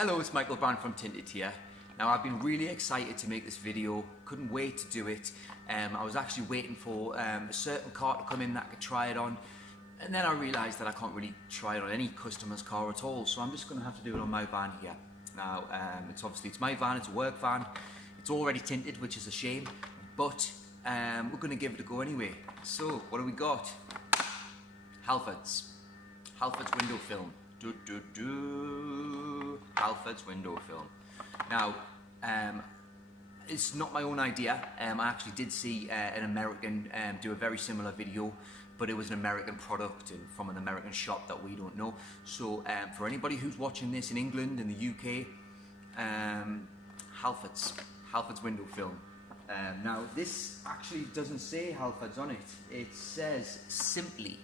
Hello, it's Michael Brand from Tinted here. Now I've been really excited to make this video, couldn't wait to do it. I was actually waiting for a certain car to come in that I could try it on, and then I realised that I can't really try it on any customer's car at all, so I'm just going to have to do it on my van here. Now it's my van, it's a work van, it's already tinted, which is a shame, but we're going to give it a go anyway. So what do we got? Halfords window film. Halfords window film. Now, it's not my own idea. I actually did see an American do a very similar video, but it was an American product and from an American shop that we don't know. So for anybody who's watching this in England, in the UK, Halfords window film. Now this actually doesn't say Halfords on it. It says Simply.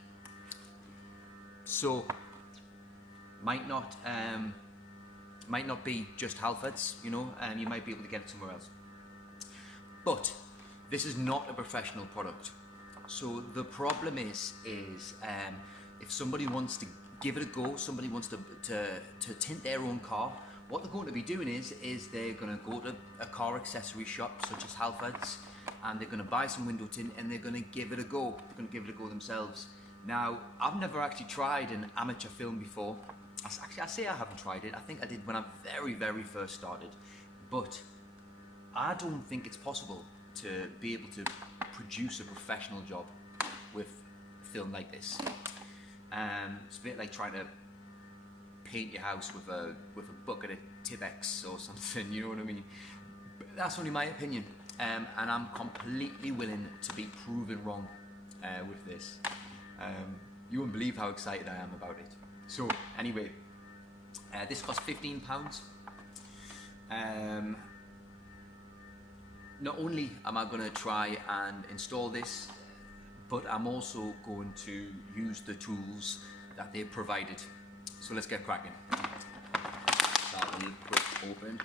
So might not be just Halfords, you know, and you might be able to get it somewhere else. But this is not a professional product. So the problem is if somebody wants to give it a go, somebody wants to tint their own car, what they're going to be doing is they're going to go to a car accessory shop such as Halfords, and they're going to buy some window tint and they're going to give it a go. They're going to give it a go themselves. Now, I've never actually tried an amateur film before. I say I haven't tried it. I think I did when I very first started. But I don't think it's possible to be able to produce a professional job with a film like this. It's a bit like trying to paint your house with a bucket of Tipex or something, you know what I mean? But that's only my opinion. And I'm completely willing to be proven wrong with this. You won't believe how excited I am about it. So anyway, this cost £15. Not only am I going to try and install this, but I'm also going to use the tools that they've provided. So let's get cracking. That will quick open.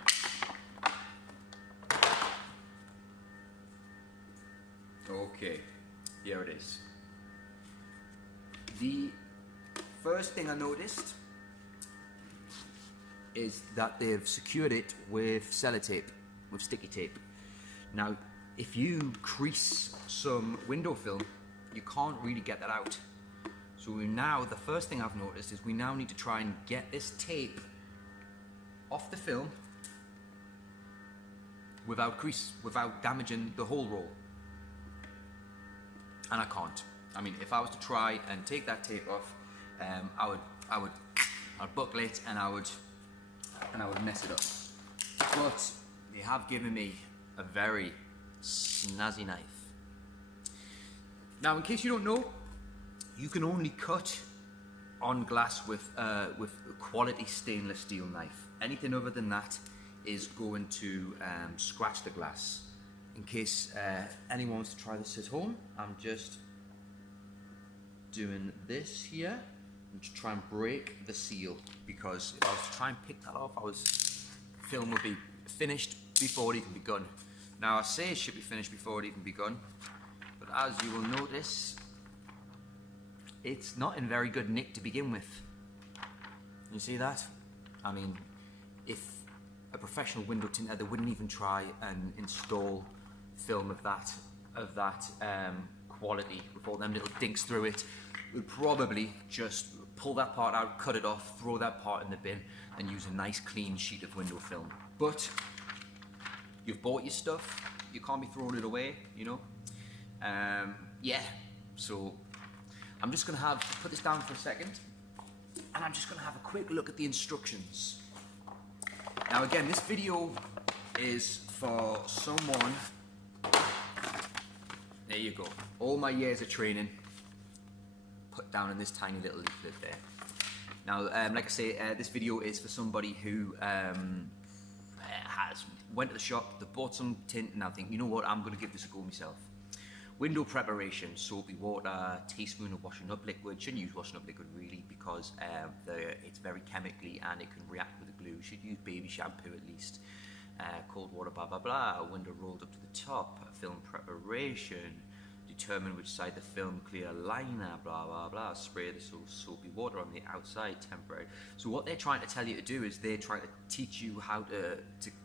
Okay, here it is. The first thing I noticed is that they've secured it with sellotape, with sticky tape. Now, if you crease some window film, you can't really get that out. So the first thing I've noticed is we now need to try and get this tape off the film without damaging the whole roll. And I can't. I mean, if I was to try and take that tape off, I'd buckle it and I would mess it up. But they have given me a very snazzy knife. Now, in case you don't know, you can only cut on glass with a quality stainless steel knife. Anything other than that is going to scratch the glass. In case anyone wants to try this at home, I'm just doing this here and to try and break the seal, because if I was to try and pick that off, film would be finished before it even begun. Now I say it should be finished before it even begun, but as you will notice, it's not in very good nick to begin with. You see that? I mean, if a professional window tinter, they wouldn't even try and install film of that quality with all them little dinks through it. We'd probably just pull that part out, cut it off, throw that part in the bin and use a nice clean sheet of window film. But you've bought your stuff, you can't be throwing it away, you know. Yeah, so I'm just gonna put this down for a second and I'm just gonna have a quick look at the instructions. Now again, this video is for someone. There you go. All my years of training put down in this tiny little leaflet there. Now, like I say, this video is for somebody who went to the shop, they bought some tint, and I think, you know what, I'm going to give this a go myself. Window preparation: soapy water, teaspoon of washing up liquid. Shouldn't use washing up liquid really, because it's very chemically and it can react with the glue. Should use baby shampoo at least. Cold water, blah blah blah. Window rolled up to the top. Film preparation. determine which side the film clear liner, blah blah blah, spray the soapy water on the outside temporary. So what they're trying to tell you to do is they're trying to teach you how to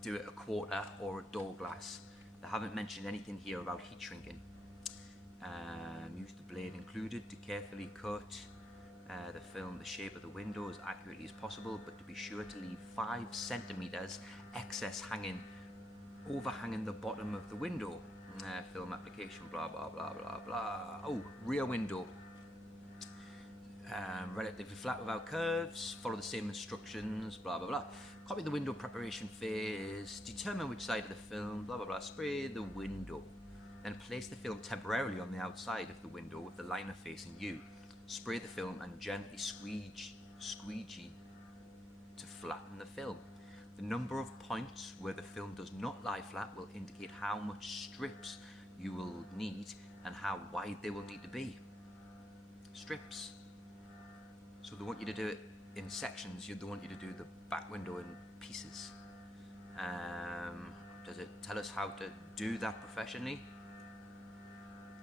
do it a quarter or a door glass. They haven't mentioned anything here about heat shrinking. Use the blade included to carefully cut the film the shape of the window as accurately as possible, but to be sure to leave 5 centimeters excess overhanging the bottom of the window. Film application, blah blah blah blah blah. Oh, rear window. Relatively flat without curves. Follow the same instructions, blah blah blah. Copy the window preparation phase. Determine which side of the film, blah blah blah. Spray the window. Then place the film temporarily on the outside of the window with the liner facing you. Spray the film and gently squeegee to flatten the film. The number of points where the film does not lie flat will indicate how much strips you will need and how wide they will need to be. Strips. So they want you to do it in sections. They want you to do the back window in pieces. Does it tell us how to do that professionally?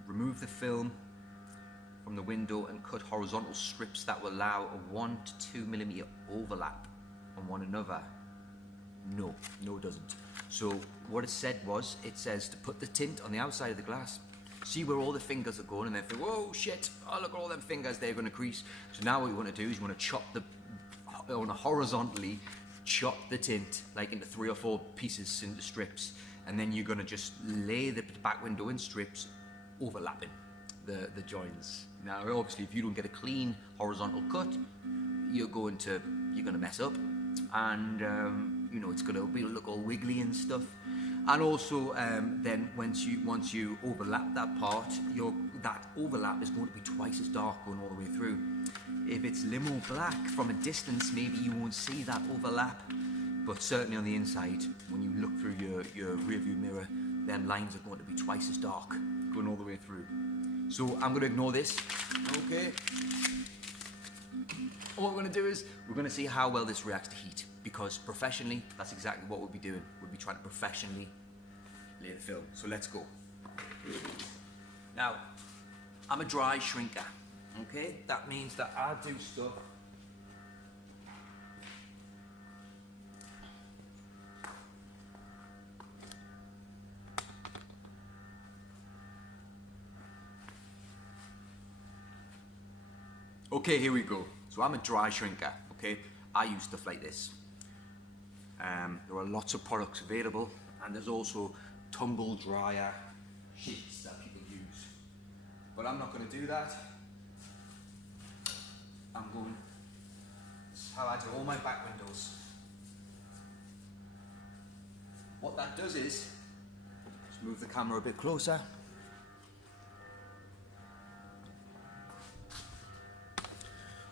Remove the film from the window and cut horizontal strips that will allow a 1 to 2 millimeter overlap on one another. No, it doesn't. So what it said was, it says to put the tint on the outside of the glass, see where all the fingers are going, and then think, whoa, shit, oh, look at all them fingers, they're going to crease. So now what you want to do is you want to horizontally chop the tint, like into 3 or 4 pieces into strips, and then you're going to just lay the back window in strips, overlapping the joins. Now, obviously, if you don't get a clean horizontal cut, you're going to mess up, and it's going to look all wiggly and stuff. And also, then once you overlap that part, that overlap is going to be twice as dark going all the way through. If it's limo black from a distance, maybe you won't see that overlap, but certainly on the inside, when you look through your rear view mirror, then lines are going to be twice as dark going all the way through. So I'm going to ignore this, okay? What we're going to do is we're going to see how well this reacts to heat, because professionally, that's exactly what we'll be doing. We'll be trying to professionally lay the film. So let's go. Now, I'm a dry shrinker, okay? That means that I do stuff okay, here we go. So I'm a dry shrinker, okay? I use stuff like this. There are lots of products available, and there's also tumble dryer sheets that people use. But I'm not going to do that. This is how I do all my back windows. What that does is, just move the camera a bit closer.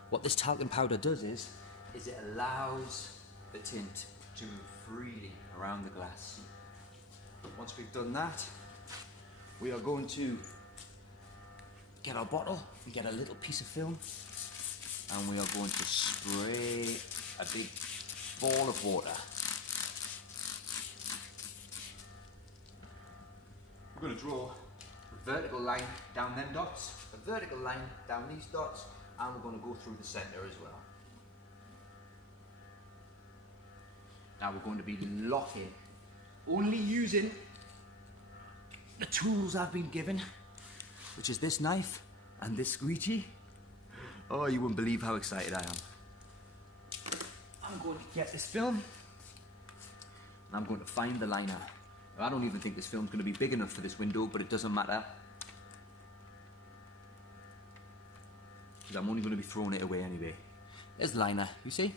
What this talcum powder does is it allows the tint to move freely around the glass. Once we've done that, we are going to get our bottle and get a little piece of film, and we are going to spray a big ball of water. We're going to draw a vertical line down them dots, a vertical line down these dots, and we're going to go through the center as well. Now we're going to be locking, only using the tools I've been given, which is this knife and this squeegee. Oh, you wouldn't believe how excited I am. I'm going to get this film, and I'm going to find the liner. Now, I don't even think this film's going to be big enough for this window, but it doesn't matter, because I'm only going to be throwing it away anyway. There's the liner, you see?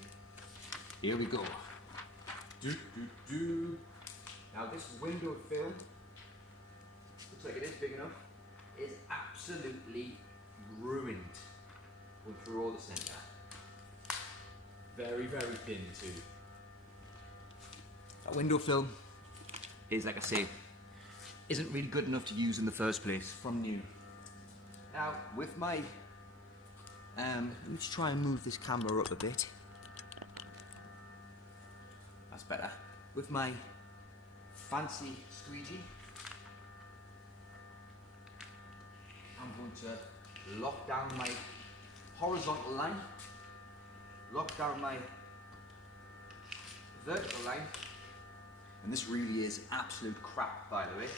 Here we go. Now this window film, looks like it is big enough, is absolutely ruined going through all the center. Very, very thin too. That window film is, like I say, isn't really good enough to use in the first place from new. Now with my let me just try and move this camera up a bit. That's better. With my fancy squeegee, I'm going to lock down my horizontal line, lock down my vertical line, and this really is absolute crap, by the way.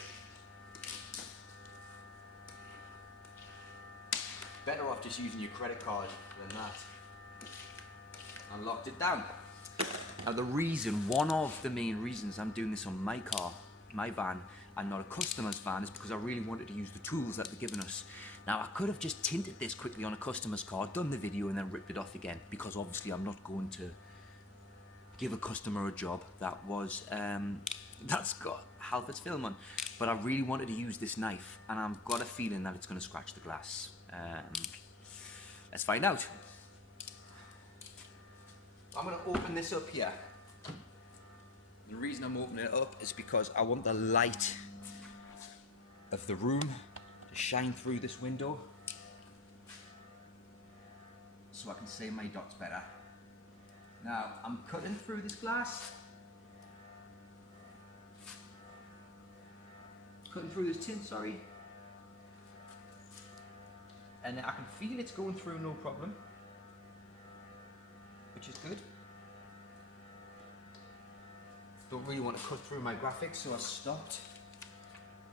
Better off just using your credit card than that. And locked it down. Now one of the main reasons I'm doing this on my car, my van, and not a customer's van is because I really wanted to use the tools that they're giving us. Now I could have just tinted this quickly on a customer's car, done the video and then ripped it off again, because obviously I'm not going to give a customer a job that's got Halfords film on. But I really wanted to use this knife, and I've got a feeling that it's going to scratch the glass. Let's find out. I'm going to open this up here. The reason I'm opening it up is because I want the light of the room to shine through this window so I can see my dots better. Now I'm cutting through this glass, cutting through this tint, sorry, and I can feel it's going through no problem, which is good. Don't really want to cut through my graphics, so I stopped,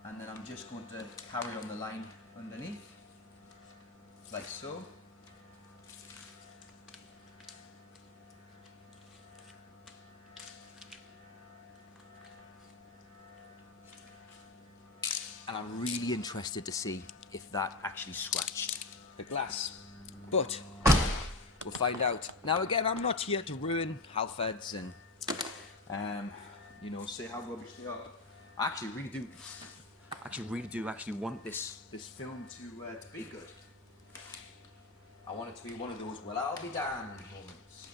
and then I'm just going to carry on the line underneath, like so. And I'm really interested to see if that actually scratched the glass, but we'll find out. Now again, I'm not here to ruin Halfords and you know, say how rubbish they are. I actually really do want this film to be good. I want it to be one of those well I'll be damned moments.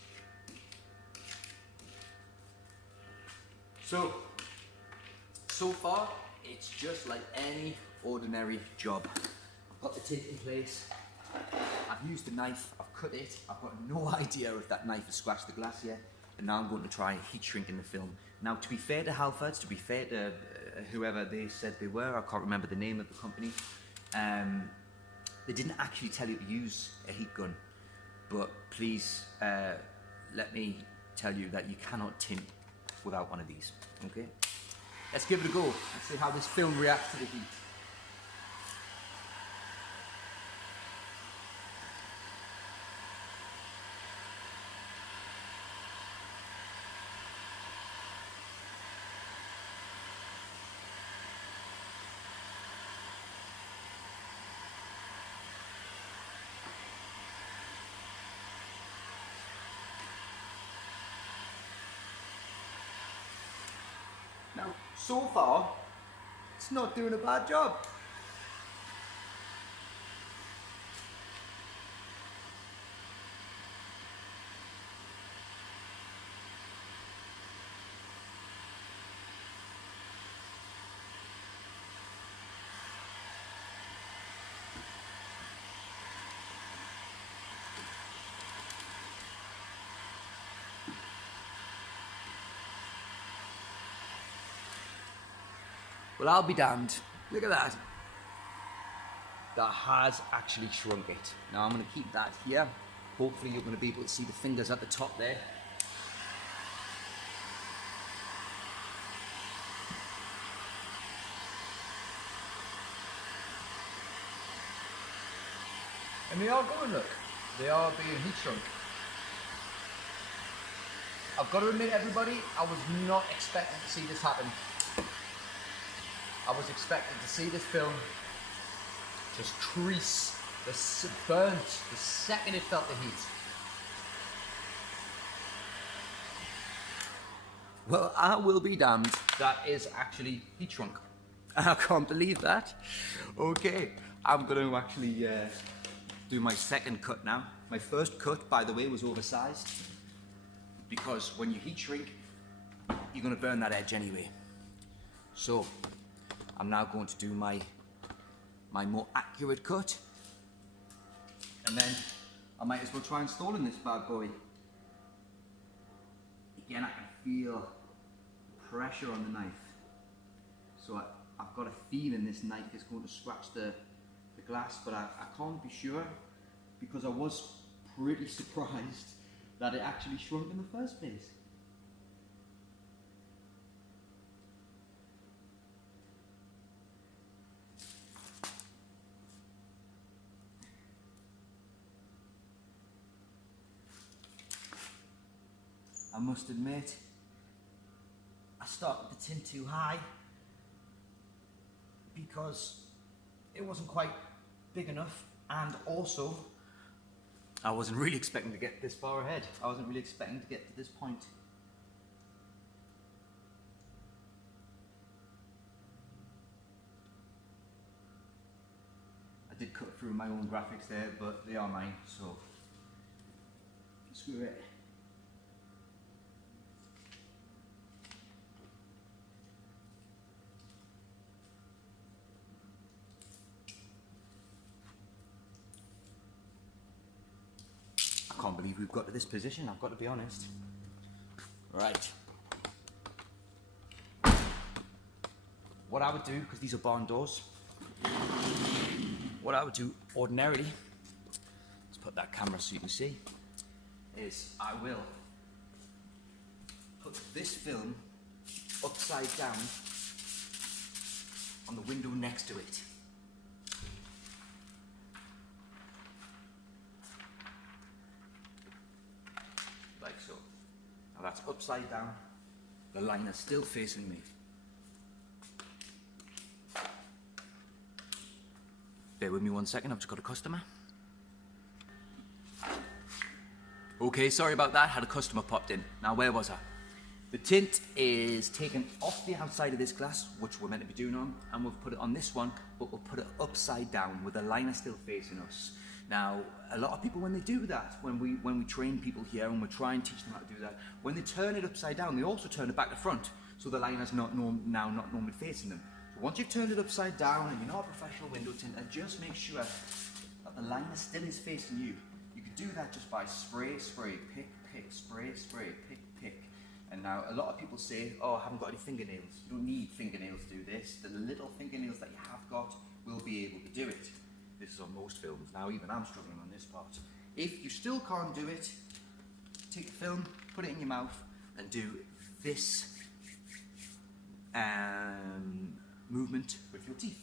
So far it's just like any ordinary job. I've got the tint in place, I've used the knife, I've cut it, I've got no idea if that knife has scratched the glass yet, and now I'm going to try heat shrinking the film. Now to be fair to Halfords, to be fair to whoever they said they were, I can't remember the name of the company, they didn't actually tell you to use a heat gun, but please let me tell you that you cannot tint without one of these, okay? Let's give it a go and see how this film reacts to the heat. Now, so far, it's not doing a bad job. Well, I'll be damned. Look at that. That has actually shrunk it. Now I'm going to keep that here. Hopefully you're going to be able to see the fingers at the top there. And they are going, look. They are being heat shrunk. I've got to admit, everybody, I was not expecting to see this happen. I was expecting to see this film just crease, burnt the second it felt the heat. Well, I will be damned. That is actually heat shrunk. I can't believe that. Okay, I'm going to actually do my second cut now. My first cut, by the way, was oversized because when you heat shrink, you're going to burn that edge anyway. So I'm now going to do my more accurate cut, and then I might as well try installing this bad boy. Again, I can feel the pressure on the knife, so I've got a feeling this knife is going to scratch the glass, but I can't be sure because I was pretty surprised that it actually shrunk in the first place. I must admit, I started the tint too high because it wasn't quite big enough, and also I wasn't really expecting to get this far ahead. I wasn't really expecting to get to this point. I did cut through my own graphics there, but they are mine, so screw it. I can't believe we've got to this position, I've got to be honest. Right. What I would do, because these are barn doors, what I would do ordinarily, let's put that camera so you can see, is I will put this film upside down on the window next to it. Like so. Now that's upside down, the liner's still facing me. Bear with me 1 second, I've just got a customer. Okay, sorry about that, had a customer popped in. Now where was I? The tint is taken off the outside of this glass, which we're meant to be doing on, and we've put it on this one, but we'll put it upside down with the liner still facing us. Now, a lot of people, when they do that, when we train people here and we try and teach them how to do that, when they turn it upside down, they also turn it back to front, so the liner's now not normally facing them. So once you've turned it upside down and you're not a professional window tinter, just make sure that the liner still is facing you. You can do that just by spray, pick, spray, pick, pick. And now a lot of people say, oh, I haven't got any fingernails. You don't need fingernails to do this. The little fingernails that you have got will be able to do it. This is on most films. Now even I'm struggling on this part. If you still can't do it, take the film, put it in your mouth and do this movement with your teeth.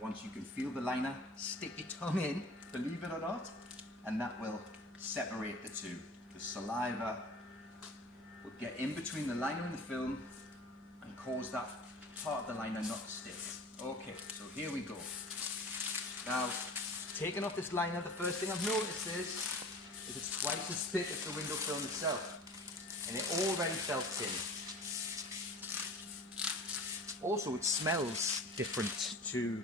Once you can feel the liner, stick your tongue in, believe it or not, and that will separate the two. The saliva will get in between the liner and the film and cause that part of the liner not to stick. Okay, so here we go. Now, taking off this liner, the first thing I've noticed is it's twice as thick as the window film itself, and it already felts in. Also, it smells different to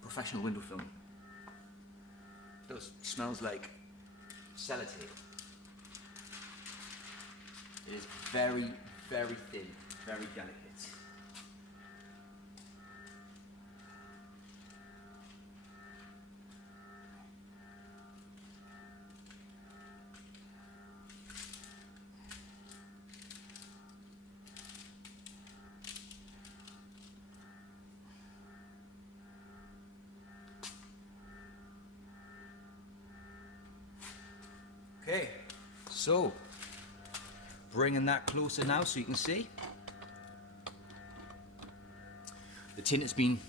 professional window film. It does. It smells like sellotape. It is very, very thin, very delicate. Okay, so bringing that closer now so you can see. The tint has been,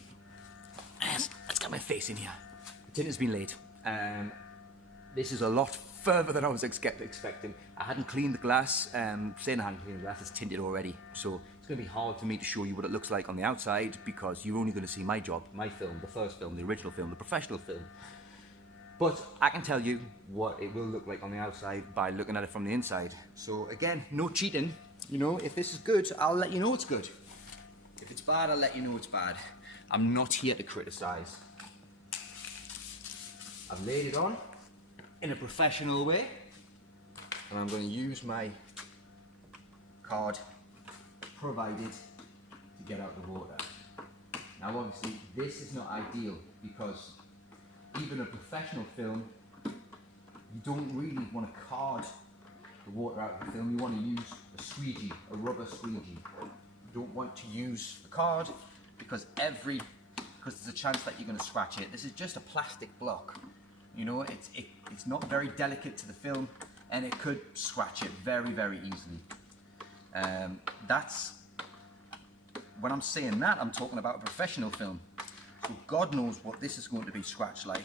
let's get my face in here. The tint has been laid. This is a lot further than I was expecting. I hadn't cleaned the glass, saying I hadn't cleaned the glass, it's tinted already. So it's going to be hard for me to show you what it looks like on the outside because you're only going to see my job, my film, the first film, the original film, the professional film. But I can tell you what it will look like on the outside by looking at it from the inside. So again, no cheating. You know, if this is good, I'll let you know it's good. If it's bad, I'll let you know it's bad. I'm not here to criticize. I've laid it on in a professional way, and I'm going to use my card provided to get out the water. Now obviously this is not ideal because even a professional film, you don't really want a card the water out of the film, you want to use a squeegee, a rubber squeegee. You don't want to use the card because there's a chance that you're going to scratch it. This is just a plastic block. You know, it's not very delicate to the film, and it could scratch it very, very easily. That's when I'm saying that, I'm talking about a professional film. So God knows what this is going to be scratched like.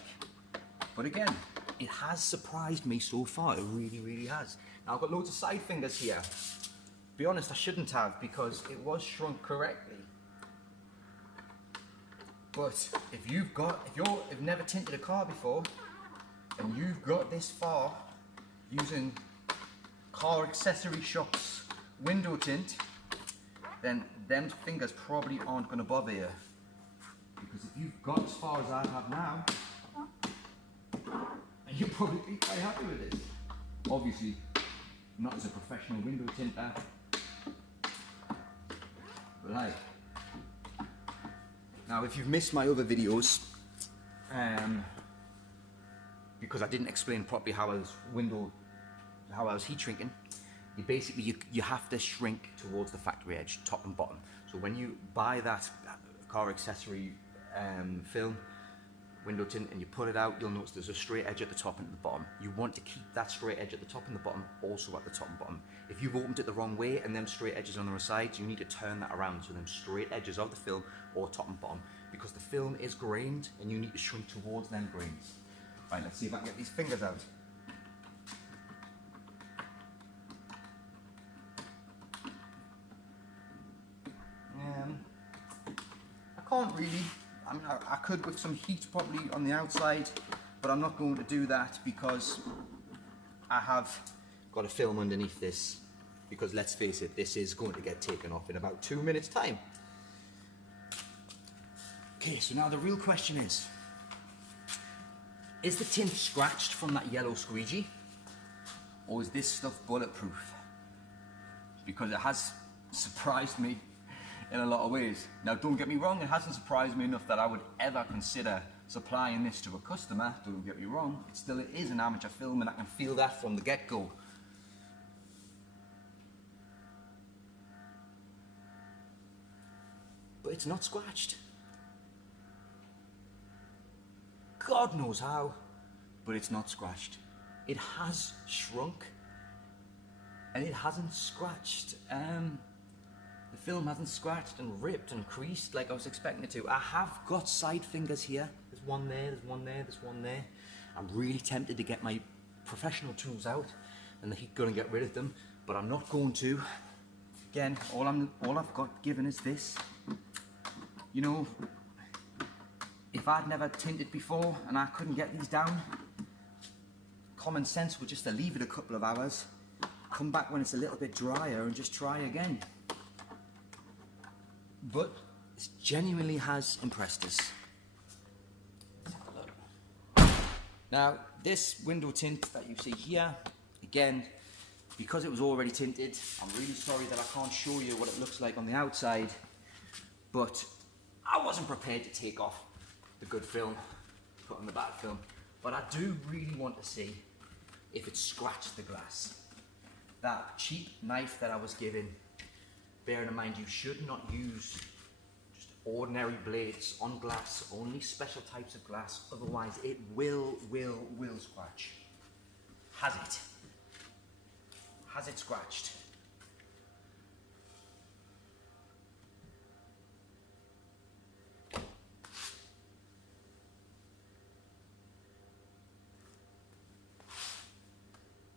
But again, it has surprised me so far. It really, really has. Now I've got loads of side fingers here. To be honest, I shouldn't have because it was shrunk correctly. But if you've never tinted a car before, and you've got this far using car accessory shops window tint, then them fingers probably aren't going to bother you. Because if you've got as far as I have now, and you'll probably be quite happy with this. Obviously, not as a professional window tinter, but like. Now, if you've missed my other videos, because I didn't explain properly how I was heat shrinking, you have to shrink towards the factory edge, top and bottom. So when you buy that car accessory film, window tint, and you pull it out, you'll notice there's a straight edge at the top and at the bottom. You want to keep that straight edge at the top and the bottom also at the top and bottom. If you've opened it the wrong way and them straight edges on the sides, you need to turn that around so them straight edges of the film or top and bottom, because the film is grained and you need to shrink towards them grains. Right, let's see if I can get these fingers out. I can't really. I mean, I could with some heat probably on the outside, but I'm not going to do that because I have got a film underneath this, because let's face it, this is going to get taken off in about 2 minutes time. Okay, so now the real question is the tint scratched from that yellow squeegee, or is this stuff bulletproof? Because it has surprised me in a lot of ways. Now don't get me wrong, it hasn't surprised me enough that I would ever consider supplying this to a customer, don't get me wrong. It is an amateur film and I can feel that from the get-go. But it's not scratched. God knows how, but it's not scratched. It has shrunk and it hasn't scratched. The film hasn't scratched and ripped and creased like I was expecting it to. I have got side fingers here. There's one there, there's one there, there's one there. I'm really tempted to get my professional tools out and the heat gun and get rid of them, but I'm not going to. Again, all I've got given is this. You know, if I'd never tinted before and I couldn't get these down, common sense would just to leave it a couple of hours, come back when it's a little bit drier and just try again. But this genuinely has impressed us. Let's have a look. Now, this window tint that you see here, again, because it was already tinted, I'm really sorry that I can't show you what it looks like on the outside, but I wasn't prepared to take off the good film, put on the bad film. But I do really want to see if it scratched the glass. That cheap knife that I was given, bearing in mind you should not use just ordinary blades on glass, only special types of glass, otherwise it will scratch. Has it? Has it scratched?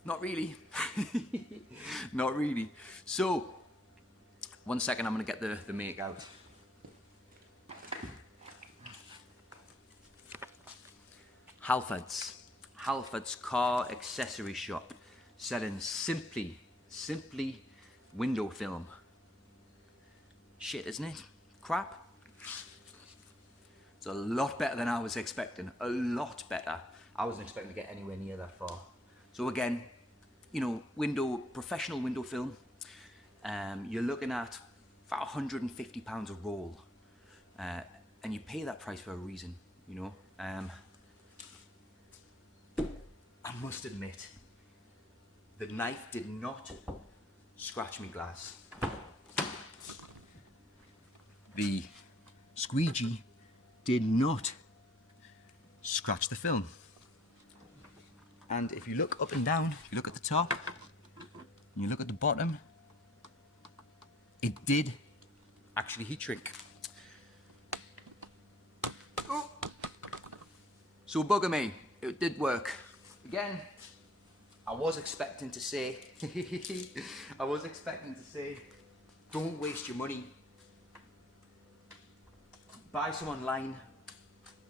Not really. Not really. So, 1 second, I'm going to get the make out. Halfords car accessory shop, selling simply window film. Shit, isn't it? Crap. It's a lot better than I was expecting. A lot better. I wasn't expecting to get anywhere near that far. So again, you know, professional window film, you're looking at about £150 a roll, and you pay that price for a reason, you know. I must admit, The knife did not scratch me glass. The squeegee did not scratch the film. And if you look up and down, if you look at the top, and you look at the bottom, it did actually heat shrink. Oh. So bugger me, it did work. Again, I was expecting to say, don't waste your money. Buy some online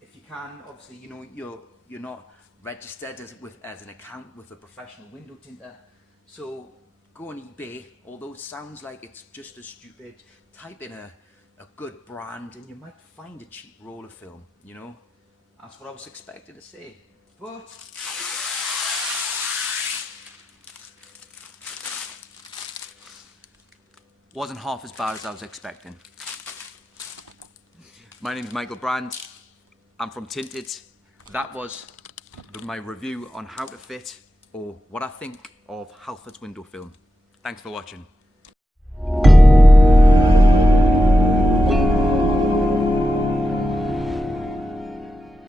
if you can. Obviously, you know you're not registered as an account with a professional window tinter, so go on eBay. Although it sounds like it's just as stupid, type in a good brand and you might find a cheap roll of film. You know, that's what I was expecting to say, but wasn't half as bad as I was expecting. My name is Michael Brand. I'm from Tinted. That was my review on how to fit, or what I think of Halfords window film. Thanks for watching.